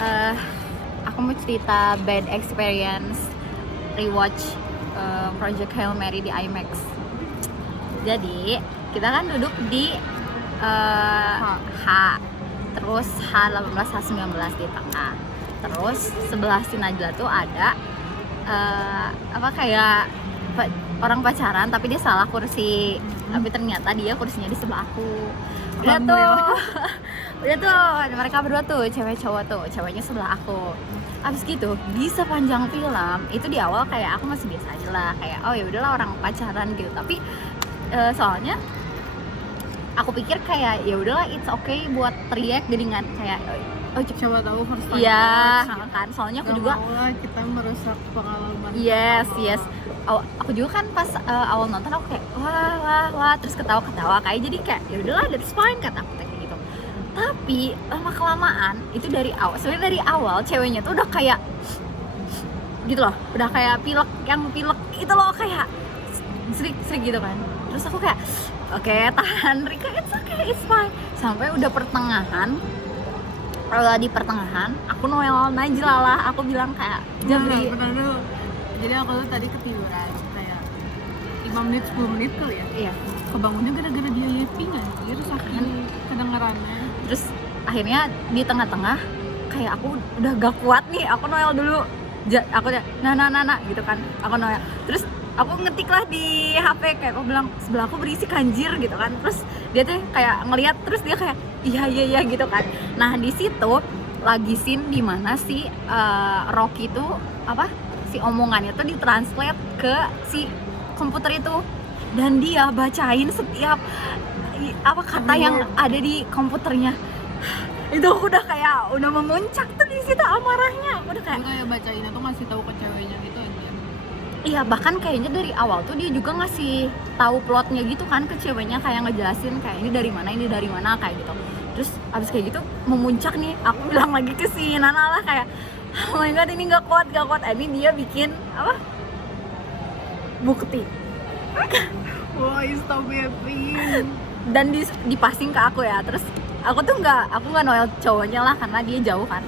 Eh, aku mau cerita bad experience rewatch Project Hail Mary di IMAX. Jadi kita kan duduk di H, terus H18, H19 di tengah. Terus sebelah si Najla tuh ada kayak orang pacaran, tapi dia salah kursi. Tapi ternyata dia kursinya di sebelah aku. Udah tuh mereka berdua tuh, cewek cowok tuh, ceweknya sebelah aku. Abis gitu di sepanjang film itu di awal kayak aku masih biasa aja lah, kayak oh ya udahlah orang pacaran gitu. Tapi soalnya aku pikir kayak ya udahlah it's okay buat teriak, jadi nggak kayak oh coba tahu first time. iya kan, soalnya aku gak juga mau lah kita merusak pengalaman. yes aku juga kan pas awal nonton aku kayak wah terus ketawa kayak jadi kayak ya udahlah that's fine kata aku kayak gitu. Tapi lama kelamaan itu dari awal, sebenarnya dari awal ceweknya tuh udah kayak gitu loh, udah kayak pilek itu loh, kayak serik gitu kan. Terus aku kayak oke, tahan Rika, it's okay, it's fine. Sampai udah pertengahan, di pertengahan aku Noel Najla lah, aku bilang kayak Jabri. Bener dulu. Jadi aku tuh tadi ketiduran kayak 5 menit 10 menit kali ya. Iya. Kebangunnya gara-gara dia yapping anjir, saking kedengarannya. Terus akhirnya di tengah-tengah kayak aku udah gak kuat nih, aku Noel dulu. Aku udah nah gitu kan, aku Noel. Terus aku ngetik lah di HP kayak aku bilang sebelah aku berisik anjir gitu kan. Terus dia tuh kayak ngelihat, terus dia kayak iya gitu kan. Nah di situ lagi scene dimana si Rocky tuh si omongannya tuh ditranslate ke si komputer itu, dan dia bacain setiap kata yang ada di komputernya. Itu aku udah kayak udah memuncak tuh di situ amarahnya. Aku udah kayak bacainnya tuh ngasih tahu ke ceweknya gitu anjir. Iya, bahkan kayaknya dari awal tuh dia juga ngasih tahu plotnya gitu kan ke ceweknya, kayak ngejelasin kayak ini dari mana kayak gitu. Terus abis kayak gitu memuncak nih, aku bilang lagi ke si Nana lah kayak oh my god ini gak kuat. Ini dia bikin bukti. Wah, stop yapping. Dan dipasing ke aku ya. Terus aku nggak Noel cowoknya lah karena dia jauh kan.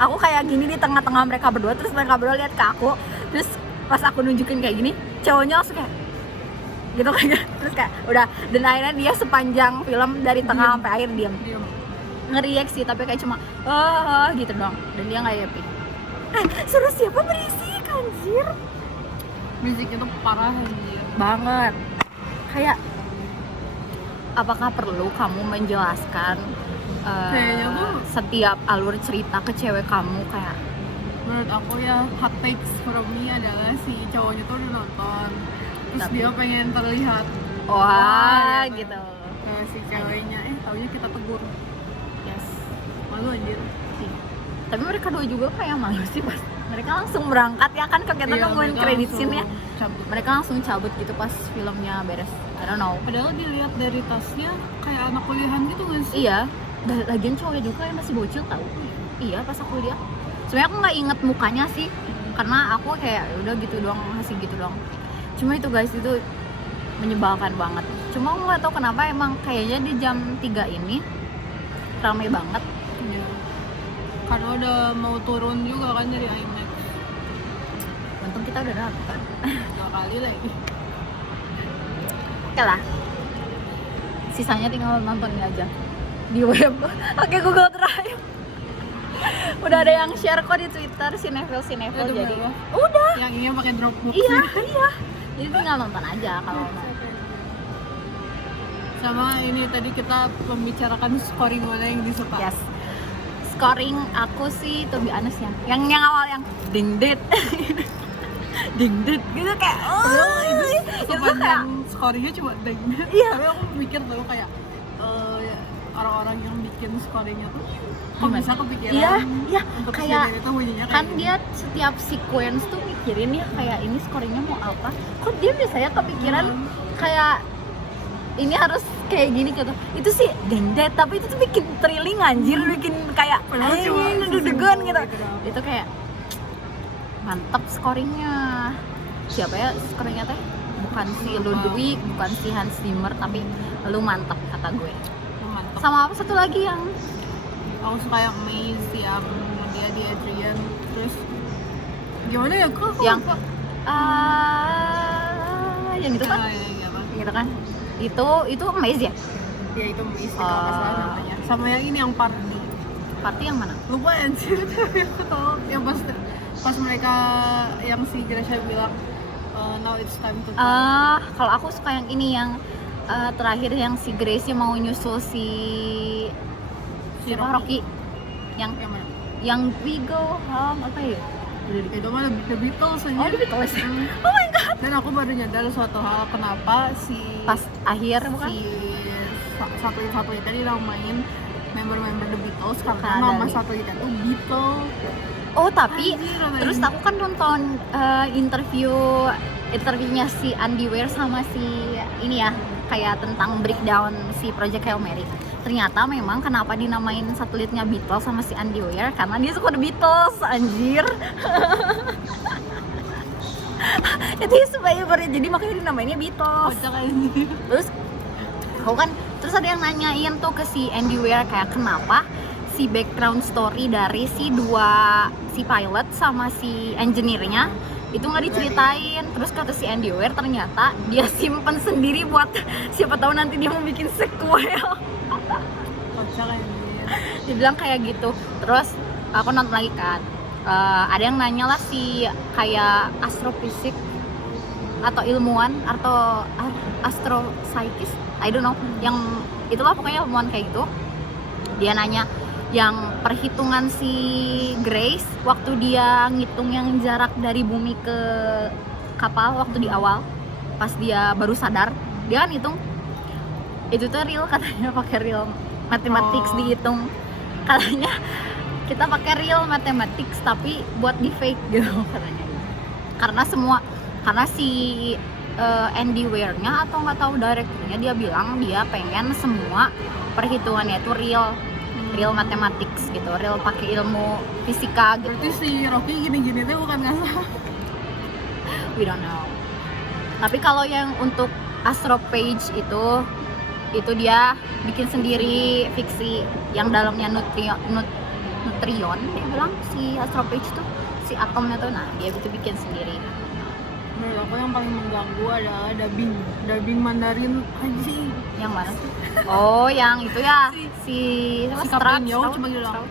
Aku kayak gini di tengah-tengah mereka berdua, terus mereka berdua lihat ke aku. Terus pas aku nunjukin kayak gini, cowoknya langsung kayak gitu kan. Terus kayak udah, dan akhirnya dia sepanjang film dari tengah sampai akhir diam. Ngeriak sih, tapi kayak cuma gitu doang, dan dia nggak yapping. Suruh siapa berisik anjir. Musiknya tuh parah anjir Banget. Kayak apakah perlu kamu menjelaskan kayaknya tuh setiap alur cerita ke cewek kamu? Kayak menurut aku ya hot takes from me adalah si cowoknya tuh udah nonton, terus dia pengen terlihat wah gitu. Nah, si ceweknya taunya kita tegur. Yes. Malu anjir. Tapi mereka dua juga kayak malu sih pas mereka langsung berangkat ya kan, kalau kita nungguin kredit scene ya. Mereka langsung cabut gitu pas filmnya beres. I don't know. Padahal dilihat dari tasnya kayak anak kuliahan gitu gak sih? Iya. Lagian cowoknya juga yang masih bocil tahu. Iya, pas aku lihat. Sebenarnya aku nggak inget mukanya sih, karena aku kayak udah gitu doang, masih gitu doang. Cuma itu guys, itu menyebalkan banget. Cuma aku nggak tahu kenapa, emang kayaknya di jam 3 ini ramai banget. Ya. Karena udah mau turun juga kan dari IMAX. Untung kita udah nonton 2 kali lagi. Oke lah, sisanya tinggal nontonnya aja di web. Oke, Google Drive. Udah ada yang share kok di Twitter, Cinefil jadi bener. udah. Yang ini pakai Dropbox. Iya. Jadi tinggal nonton aja kalau mau. Sama ini tadi kita membicarakan scoring mana yang disuka. Yes. Scoring aku sih to be honest ya. Yang awal yang ding dit. Ding dit gitu kayak itu sepanjang scoringnya cuma ding. Iya. Tapi aku mikir tuh kayak orang-orang yang bikin scoringnya tuh kok gimana? bisa kepikiran Iya untuk kayak itu bunyinya kayak kan gini. dia setiap sequence tuh mikirin ya kayak ini scoringnya mau apa, kok dia biasanya kepikiran kayak ini harus kayak gini gitu. Itu sih dengdet, tapi itu tuh bikin thrilling anjir, bikin kayak deg-degan gitu. Itu kayak mantap scoringnya. Siapa ya scoringnya teh? Bukan si Ludwig, bukan si Hans Zimmer, tapi lu mantap kata gue. Mantap. Sama apa satu lagi yang Aku suka yang Maze, yang dia di Adrian. Terus gimana ya, kok Yang yang itu kan, ya, apa? gitu kan? Itu Maze ya? Ya itu Maze, kalau nggak salah namanya. Sama yang ini yang Party. Party yang mana? Lupa anjir, tapi aku tahu yang pas mereka yang si Gracia bilang now it's time to Kalau aku suka yang ini, yang terakhir yang si Grace mau nyusul si siapa, Rocky. yang mana? Yang We Go Home apa ya? Itu mah The Beatles aja. Oh, The Beatles. Hmm. Oh my god. Dan aku baru nyadar suatu hal, kenapa Pas akhir bukan? si satelit tadi dinamain member-member The Beatles karena Karena nama dari- satelitnya tuh Beatles. Oh, tapi Anjir, terus aku kan nonton interviewnya si Andy Weir sama si ini ya, kayak tentang breakdown si Project Hail Mary. Ternyata memang kenapa dinamain satelitnya Beatles sama si Andy Weir, karena dia suka The Beatles, anjir. Itu supaya jadi makanya dinamainnya Beatles. Kocak anjir. Terus ada yang nanyain tuh ke si Andy Weir kayak kenapa si background story dari si pilot sama si engineer-nya itu nggak diceritain. Terus kata si Andy Weir ternyata dia simpen sendiri buat siapa tahu nanti dia mau bikin sequel. Kocak anjir. Dia bilang kayak gitu. Terus aku nonton lagi kan, ada yang nanya lah si kayak astrofisik atau ilmuwan atau astropsychist, I don't know, yang itulah pokoknya ilmuwan kayak gitu. Dia nanya yang perhitungan si Grace waktu dia ngitung yang jarak dari bumi ke kapal waktu di awal pas dia baru sadar, dia kan hitung itu tuh real, katanya pakai real mathematics dihitung. Katanya kita pakai real mathematics tapi buat di fake gitu katanya. Karena si Andy Weir-nya atau nggak tahu directornya, dia bilang dia pengen semua perhitungannya itu real mathematics gitu, real pakai ilmu fisika gitu. Berarti si Rocky gini-gini tuh bukan ngasal. We don't know. Tapi kalau yang untuk Astro Page itu dia bikin sendiri fiksi yang dalamnya nutrion. Dia bilang si Astro Page tuh si atomnya tuh, nah dia itu bikin sendiri. Menurut aku yang paling mengganggu adalah dubbing Mandarin anjing. Yang mana sih? Oh, yang itu ya si Kapten Yao cuma gitu doang.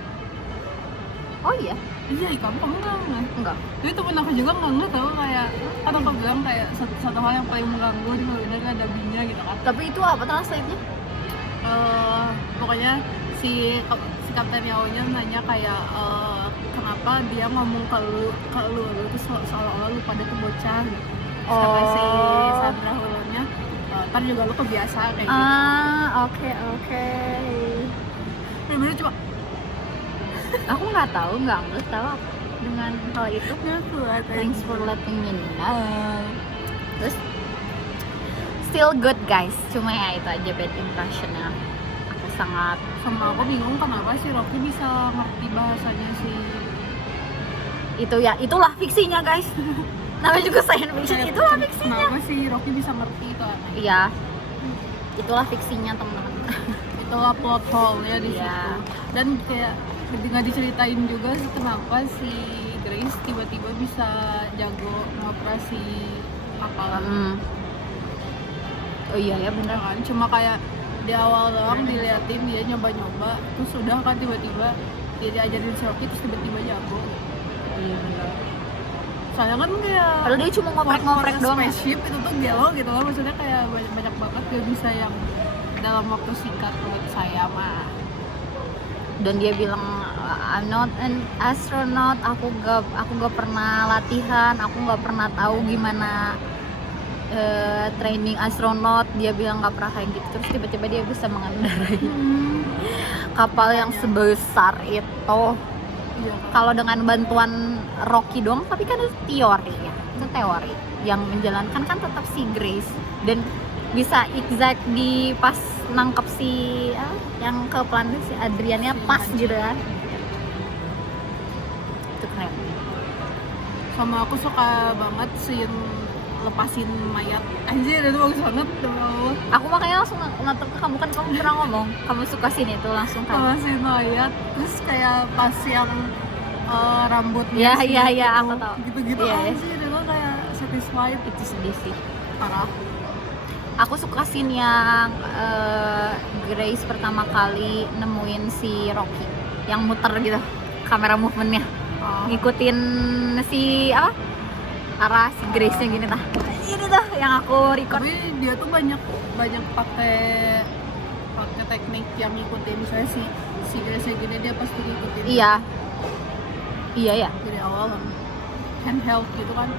Oh iya? Iya, kamu Enggak. Jadi temen aku juga nggak tahu, kayak kan aku bilang kayak satu hal yang paling mengganggu di film ini kan dubbingnya gitu kan. Tapi itu apa translate-nya? Pokoknya si Kapten Yao-nya nanya kayak kenapa dia ngomong ke lu tuh seolah-olah lu pada tuh bocah gitu. Sampai si Sandra Hulunya kan juga lu kebiasa kayak gitu. Oke. Bener-bener cuma Aku nggak tahu dengan hal itu. Thanks for letting me know. Terus still good guys, cuma ya itu aja bad impressionnya. Aku sangat sama aku bingung kenapa si Rocky bisa ngerti bahasanya si itulah fiksinya guys. Namanya juga science fiction, itulah fiksinya. Kenapa si Rocky bisa ngerti itu? Iya, itulah fiksinya teman-teman. Itulah plot hole-nya di Iya. situ. Dan kayak nggak diceritain juga sih kenapa si Grace tiba-tiba bisa jago ngoperasi kapal. Oh iya ya bener. Kan cuma kayak di awal doang diliatin dia nyoba-nyoba, terus udah kan tiba-tiba dia diajarin si Rocky terus tiba-tiba jago. Iya bener. Soalnya kan kayak Padahal dia cuma ngoprek-ngoprek doang. spaceship itu tuh gelo gitu loh, maksudnya kayak banyak banget gak bisa yang dalam waktu singkat menurut saya mah. Dan dia bilang I'm not an astronaut, aku gak pernah latihan, aku gak pernah tahu gimana training astronot. Dia bilang gak pernah kayak gitu, terus tiba-tiba dia bisa mengendarai kapal yang sebesar itu. Iya, Kalau dengan bantuan Rocky dong, tapi kan itu teorinya, itu teori. Yang menjalankan kan tetap si Grace, dan bisa exact di pas nangkep si yang ke planet si Adriannya pas gitu kan. Itu keren. sama aku suka banget scene lepasin mayat. Anjir itu bagus banget demi Allah. Aku makanya langsung ngatur ke kamu, kan kamu pernah ngomong kamu suka scene itu langsung kan. Lepasin mayat, terus kayak pas yang rambutnya Iya, aku tahu. gitu-gitu. Iya, iya. Anjir itu kayak satisfied. Itu sedih sih. Parah. Aku suka scene yang Grace pertama kali nemuin si Rocky yang muter gitu kamera movementnya, ngikutin si apa arah si Grace-nya gini tah. Ini tuh yang aku record. Tapi dia tuh banyak pakai teknik yang ngikutin, misalnya si Grace gini dia pasti ngikutin. Iya ya. Dari awal kan handheld gitu kan.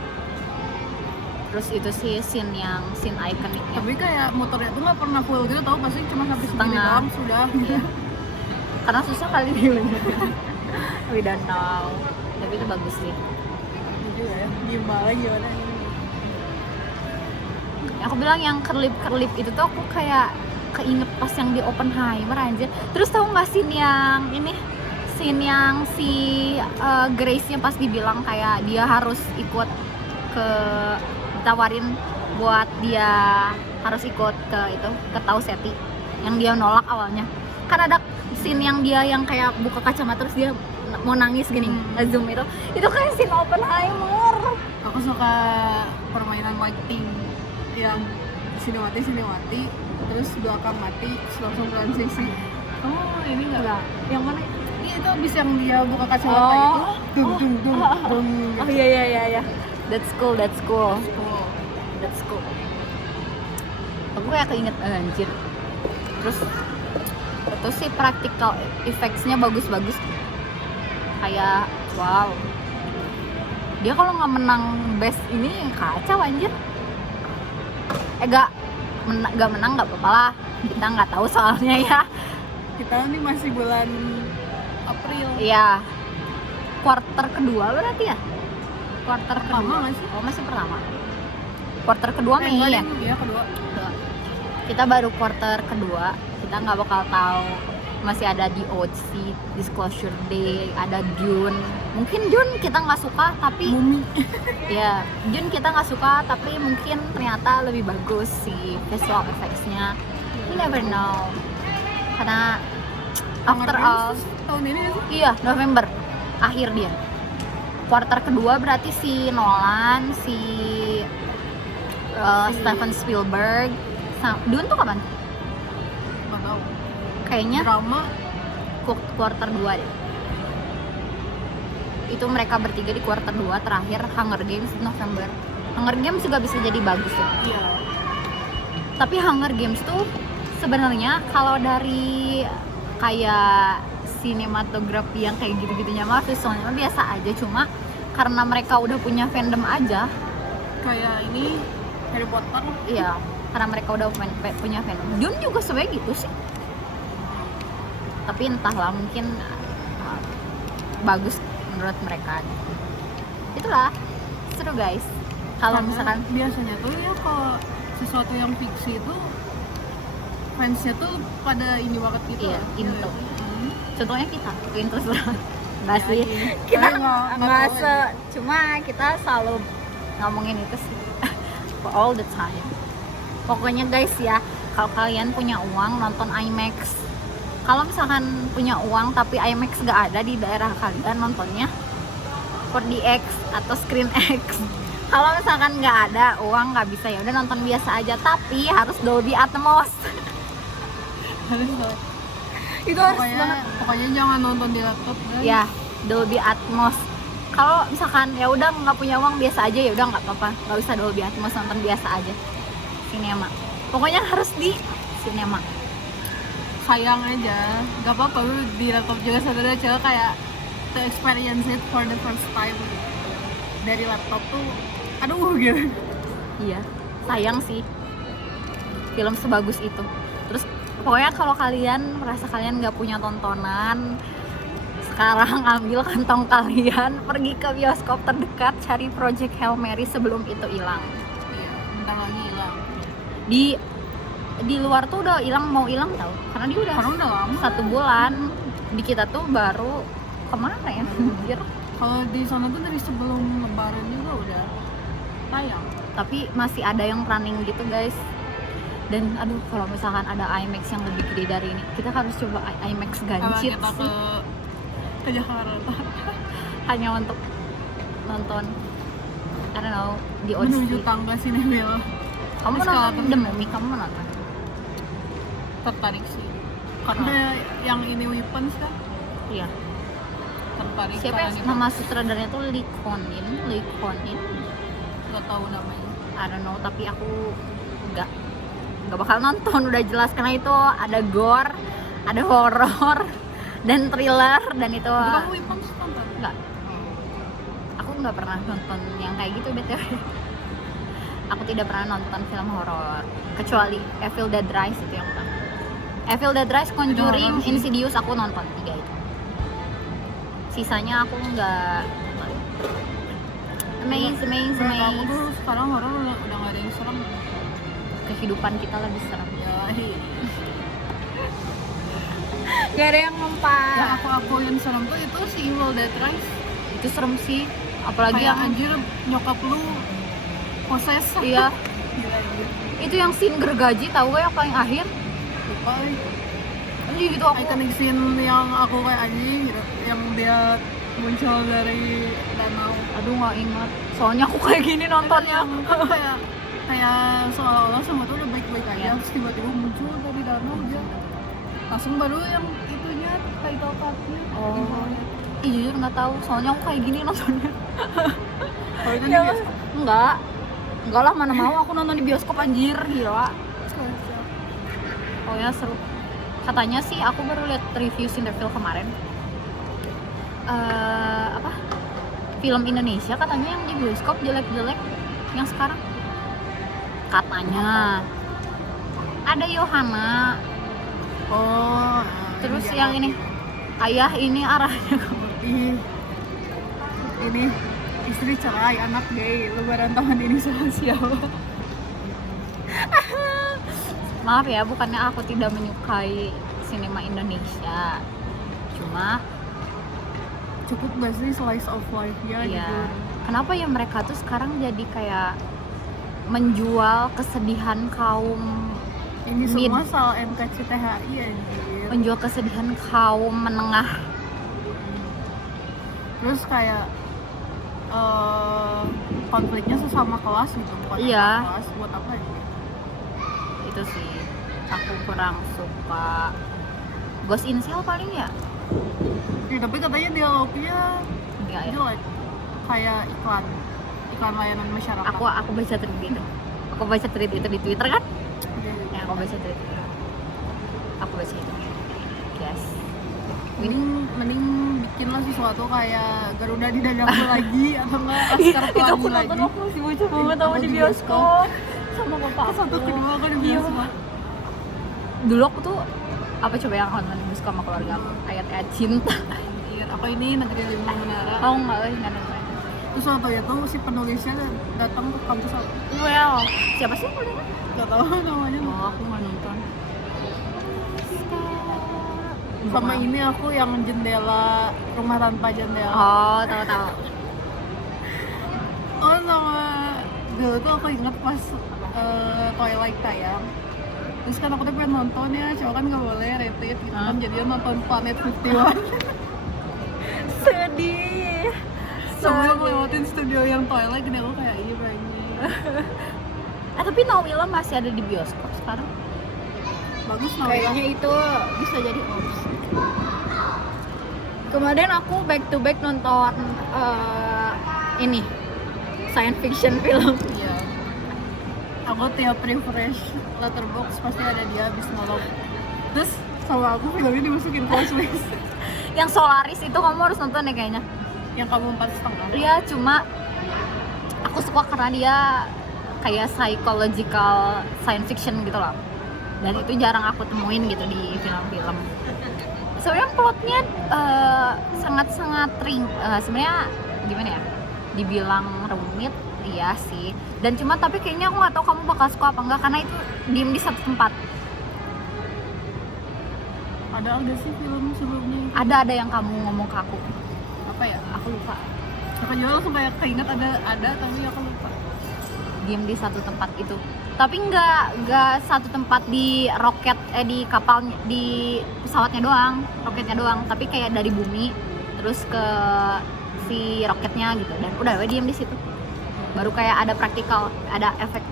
Terus itu sih scene ikoniknya. Tapi kayak motornya tuh nggak pernah full gitu, tau, pasti cuma sampai segini Setengah. doang sudah. Iya. Karena susah kali dia. We don't know. Tapi itu bagus sih. Gitu ya. Gimana ini? Aku bilang yang kerlip itu tuh aku kayak keinget pas yang di Oppenheimer anjir. Terus tahu nggak scene yang si Grace-nya pas dibilang kayak dia harus ikut ditawarin buat dia harus ikut ke Tau Ceti yang dia nolak awalnya. Kan ada scene yang dia yang kayak buka kacamata terus dia mau nangis gini, nge-zoom itu kayak scene Oppenheimer. Aku suka permainan lighting yang sini mati, terus belakang mati, terus langsung transisi. Oh ini enggak? Yang mana? Iya itu abis yang dia buka kacamata itu, dung. Oh iya. That's cool. Oh. Aku kayak keinget anjir. Terus itu sih practical effects-nya bagus-bagus. Kayak wow. Dia kalau nggak menang best ini kacau anjir. Gak menang nggak apa-apa lah. Kita nggak tahu soalnya ya. Kita ini masih bulan April. Iya. Quarter kedua berarti ya? Quarter Pertama kedua nggak sih? Oh masih pertama. Quarter kedua Mei enggak, ya? Iya kedua. Kita baru quarter kedua, kita nggak bakal tahu. Masih ada di OC, Disclosure Day, ada Dune. Mungkin Dune kita nggak suka tapi Mumi. ya Dune kita nggak suka tapi mungkin ternyata lebih bagus sih visual effects-nya. You never know. Karena after all Tahun ini nggak sih? iya November akhir dia. Quarter kedua berarti si Nolan, si Steven Spielberg. Dune tuh kapan? Nggak tahu. Kayaknya Drama. quarter 2 deh. Itu mereka bertiga di quarter 2 terakhir. Hunger Games November. Hunger Games juga bisa jadi bagus ya. Iya. Tapi Hunger Games tuh sebenarnya kalau dari kayak sinematografi yang kayak gitu-gitunya mah visualnya mah biasa aja, cuma karena mereka udah punya fandom aja. Kayak ini Harry Potter. Iya, karena mereka udah punya fandom. Dune juga sebenarnya gitu sih. Tapi entahlah, mungkin bagus menurut mereka. Itulah seru guys. Kalau Karena misalkan biasanya tuh ya kalau sesuatu yang fiksi itu fansnya tuh pada ini banget gitu. Iya, into. Contohnya kita terus nggak Ya, sih iya. kita Tapi nggak nggak tahu se cuma kita selalu ngomongin itu sih all the time. Pokoknya guys ya, kalau kalian punya uang nonton IMAX, kalau misalkan punya uang tapi IMAX nggak ada di daerah kalian, nontonnya 4DX atau Screen X. Kalau misalkan nggak ada uang, nggak bisa, ya udah nonton biasa aja, tapi harus Dolby Atmos. Itu harus banget. Pokoknya jangan nonton di laptop guys. Ya, Dolby Atmos. Kalau misalkan ya udah nggak punya uang biasa aja, ya udah nggak apa-apa, nggak usah Dolby Atmos, nonton biasa aja. Cinema. Pokoknya harus di cinema. Sayang aja, nggak apa-apa lu di laptop juga sebenarnya, coba kayak to experience it for the first time dari laptop tuh, aduh gitu. Iya, sayang sih film sebagus itu. Terus pokoknya kalau kalian merasa kalian nggak punya tontonan, sekarang ambil kantong kalian, pergi ke bioskop terdekat, cari Project Hail Mary sebelum itu hilang. Iya, bentar lagi hilang. Di luar tuh udah mau hilang tau, karena dia udah Karena udah lama. 1 bulan. Di kita tuh baru kemana ya? Anjir. Kalau di sana tuh dari sebelum lebaran juga udah. tayang. Tapi masih ada yang running gitu guys. Dan aduh, kalau misalkan ada IMAX yang lebih gede dari ini, kita harus coba IMAX Kalau Gancit kita sih, ke Jakarta hanya untuk nonton I don't know di menuju Odyssey. tangga Cinewheel. Kamu Terus nonton kalau- The Mummy, kamu mau nonton? Tertarik sih karena yang ini Weapons kan Iya. tertarik. Siapa ya? karena Nama sutradaranya tuh Lee Kwon-in. nggak tahu namanya. I don't know, tapi aku nggak bakal nonton, udah jelas, karena itu ada gore, ada horor dan thriller, dan itu Kamu Weapons nonton? nggak, aku nggak pernah nonton yang kayak gitu btw. Aku tidak pernah nonton film horor kecuali Evil Dead Rise, itu yang pertama. Evil Dead Rise, Conjuring, horor sih. Insidious aku nonton 3 itu. Sisanya aku nggak. Amazing. Menurut aku tuh sekarang horor udah nggak ada yang serem Kehidupan kita lebih serem. ya. Gak ada yang Yang mempan. aku akuin serem tuh itu si Evil Dead Rise. Itu serem sih, apalagi Kayak yang anjir nyokap lu poses. iya, Gila, anjir. itu yang scene gergaji, tahu gak yang paling akhir? Lupa Anjir gitu aku. iconic scene yang aku kayak anjing gitu, yang dia muncul dari danau. Aduh nggak ingat. Soalnya aku kayak gini nontonnya. Yang kan kayak seolah-olah semua tuh udah baik-baik aja, Iya. terus tiba-tiba muncul dari danau aja. Langsung baru yang itunya title card-nya. Oh. Ih jujur nggak tahu. Soalnya aku kayak gini nontonnya. Kalau itu Ya, di bioskop. Enggak lah, mana mau aku nonton di bioskop, anjir, gila. Oh ya seru. Katanya sih, aku baru lihat review Cinderella kemarin. Apa? Film Indonesia katanya yang di bioskop jelek-jelek yang sekarang. Katanya. Ada Yohana, Oh, terus iya. yang ini Ayah Ini Arahnya Kamu. Ini istri cerai, anak gay, lebaran tahun ini sama siapa? Maaf ya, bukannya aku tidak menyukai sinema Indonesia. Cuma Cukup gak sih slice of life ya iya, gitu. kenapa ya mereka tuh sekarang jadi kayak menjual kesedihan kaum, Ini Mid. semua soal NKCTHI anjir. menjual kesedihan kaum menengah. Terus kayak konfliknya sesama kelas gitu, bukan Iya. antar kelas, buat apa ya? Itu sih aku kurang suka. Ghost in Shell paling ya. Ya, tapi katanya dialognya Enggak ya. jelek, kayak iklan layanan masyarakat. Aku baca tweet itu. Aku baca tweet itu di Twitter kan? Iya. Ya, aku baca tweet itu. Aku baca itu. Yes. Mending bikinlah sesuatu kayak Garuda di dadaku lagi atau enggak Askar Itu aku Pelangi lagi. nonton, aku masih bocah banget Aku sama di di bioskop sama bapak aku. Satu kedua aku di Iya. bioskop. Dulu aku tuh apa coba yang nonton di bioskop sama keluarga aku, ayat-ayat cinta. Anjir, apa ini Negeri Lima Menara? Tahu nggak? Nggak nonton. Terus waktu itu si penulisnya datang ke kampus aku. Well, siapa sih penulisnya? Gak tahu namanya. Oh, aku nggak nonton. Sama ini aku yang jendela Rumah Tanpa Jendela. Oh, tahu. Oh, sama dulu tuh aku inget pas Twilight tayang. Terus kan aku tuh pengen nonton ya, cowok kan gak boleh rated gitu kan, jadinya nonton Planet 51. Sedih. Sebelum lewatin studio yang Twilight, gini aku kayak iya banyak. Tapi Nawila masih ada di bioskop sekarang. Bagus lah. Kayaknya itu bisa jadi opsi. Kemarin aku back to back nonton ini science fiction film. Iya. Aku tiap refresh Letterboxd pasti ada dia habis ngelog. Terus sama aku filmnya dimasukin ke watchlist. Yang Solaris itu kamu harus nonton ya kayaknya. Yang kamu 4,5. Iya, cuma aku suka karena dia kayak psychological science fiction gitu loh. Dan itu jarang aku temuin gitu di film-film. Sebenarnya plotnya sangat-sangat sebenarnya gimana ya? Dibilang rumit, iya sih. Dan cuma tapi kayaknya aku nggak tahu kamu bakal suka apa enggak karena itu diem di satu tempat. Ada nggak sih film sebelumnya? Ada yang kamu ngomong ke aku. Apa ya? Aku lupa. Aku juga langsung kayak keinget ada tapi aku lupa. diem di satu tempat itu. Tapi nggak satu tempat di roket di kapalnya, di pesawatnya doang, roketnya doang, tapi kayak dari bumi terus ke si roketnya gitu, dan udah we diem di situ. Baru kayak ada praktikal, ada efek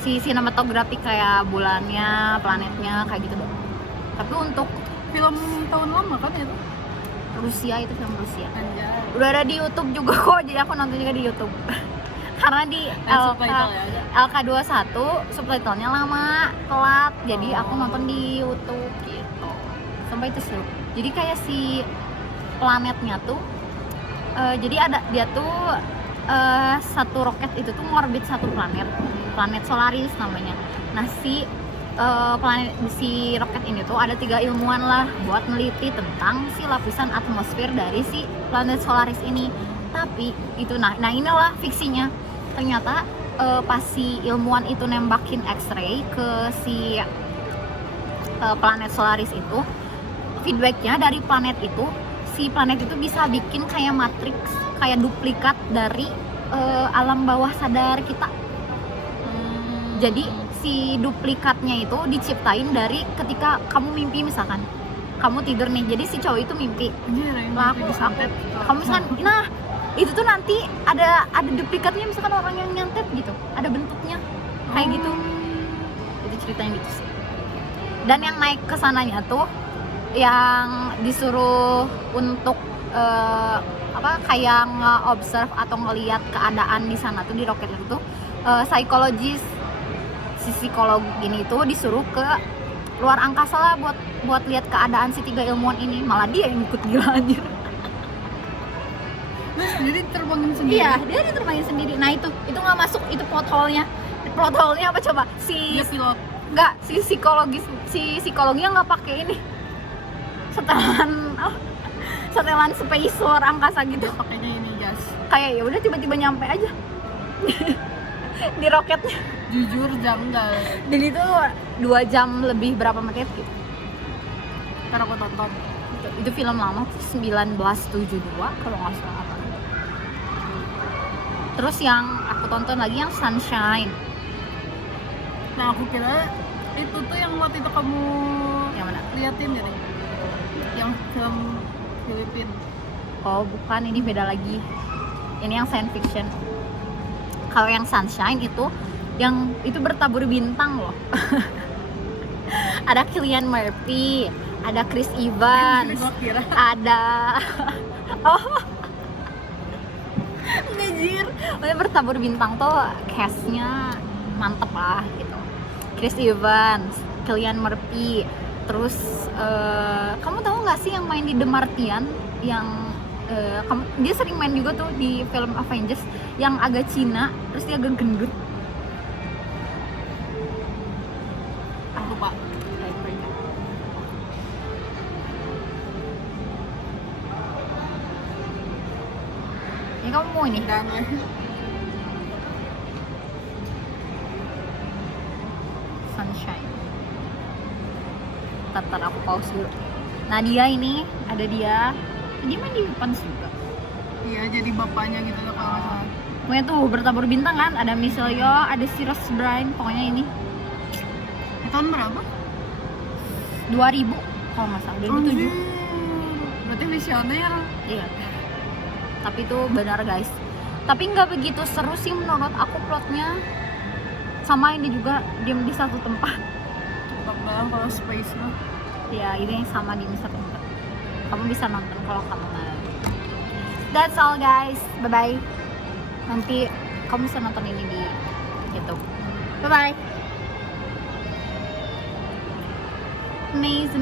si sinematografi kayak bulannya, planetnya kayak gitu doang. Tapi untuk Film tahun lama kan itu? Rusia, itu film Rusia. Anjay. Udah ada di YouTube juga kok, jadi aku nonton juga di YouTube. Karena di Subtitle ya ada. LK21 subtitlenya lama, telat, jadi aku nonton di YouTube gitu. Sampai itu seru. Jadi kayak si planetnya tuh, jadi ada dia tuh satu roket itu tuh ngorbit satu planet Solaris namanya. Nah si roket ini tuh ada 3 ilmuwan lah buat neliti tentang si lapisan atmosfer dari si planet Solaris ini. Tapi itu nah inilah fiksinya. Ternyata pas si ilmuwan itu nembakin X-ray ke si planet Solaris itu, feedbacknya dari planet itu, si planet itu bisa bikin kayak matriks, kayak duplikat dari alam bawah sadar kita. Jadi si duplikatnya itu diciptain dari ketika kamu mimpi, misalkan kamu tidur nih, jadi si cowok itu mimpi. Lah kamu misalkan, nah itu tuh nanti ada duplikatnya, misalkan orang yang nyantet gitu, ada bentuknya kayak gitu. Itu ceritanya gitu sih. Dan yang naik ke sananya tuh yang disuruh untuk kayak nge-observe atau ngelihat keadaan di sana tuh di roket itu tuh psikologis. Si psikolog ini tuh disuruh ke luar angkasa lah buat lihat keadaan si 3 ilmuwan ini. Malah dia yang ikut, gila anjir. Jadi terbangin sendiri. Iya, dia diterbangin sendiri. Nah itu nggak masuk, itu plot hole-nya. Plot hole-nya apa coba? Dia pilot. Enggak, si psikolognya nggak pakai ini. Setelan space luar angkasa gitu. Pakainya ini jas. Kayak ya udah tiba-tiba nyampe aja di roketnya. Jujur janggal. Dan itu 2 jam lebih berapa menit gitu. Ntar aku tonton. Itu film lama 1972 kalau nggak salah. Terus yang aku tonton lagi yang Sunshine. Nah aku kira itu tuh yang waktu itu kamu Yang mana? liatin ya nih, yang film Filipin. Oh bukan, ini beda lagi. Ini yang science fiction. Kalau yang Sunshine yang itu bertabur bintang loh. Ada Cillian Murphy, ada Chris Evans, Gua kira ada ngejir. Pokoknya bertabur bintang tuh cast-nya mantep lah gitu. Chris Evans, Cillian Murphy, terus kamu tahu nggak sih yang main di The Martian, yang dia sering main juga tuh di film Avengers, yang agak Cina terus dia agak gendut. lupa. Ini kamu mau ini? Jangan. Sunshine. Ntar aku pause dulu. Nah dia ini, ada dia main di Pans juga. Iya, jadi bapaknya gitu loh kalau nggak salah. Pokoknya tuh bertabur bintang kan, ada Michelle Yeoh, ada si Rose Byrne, pokoknya ini Tahun berapa? 2000 kalau nggak salah, 2007. Anjir. Berarti visioner. Iya. Tapi itu benar guys. Tapi nggak begitu seru sih menurut aku plotnya. Sama ini juga diem di satu tempat. Tetap banget kalau space mah. Ya ini sama di satu tempat. Kamu bisa nonton kalau kamu mau. That's all guys. Bye bye. Nanti kamu bisa nonton ini di YouTube. Bye bye. Maze.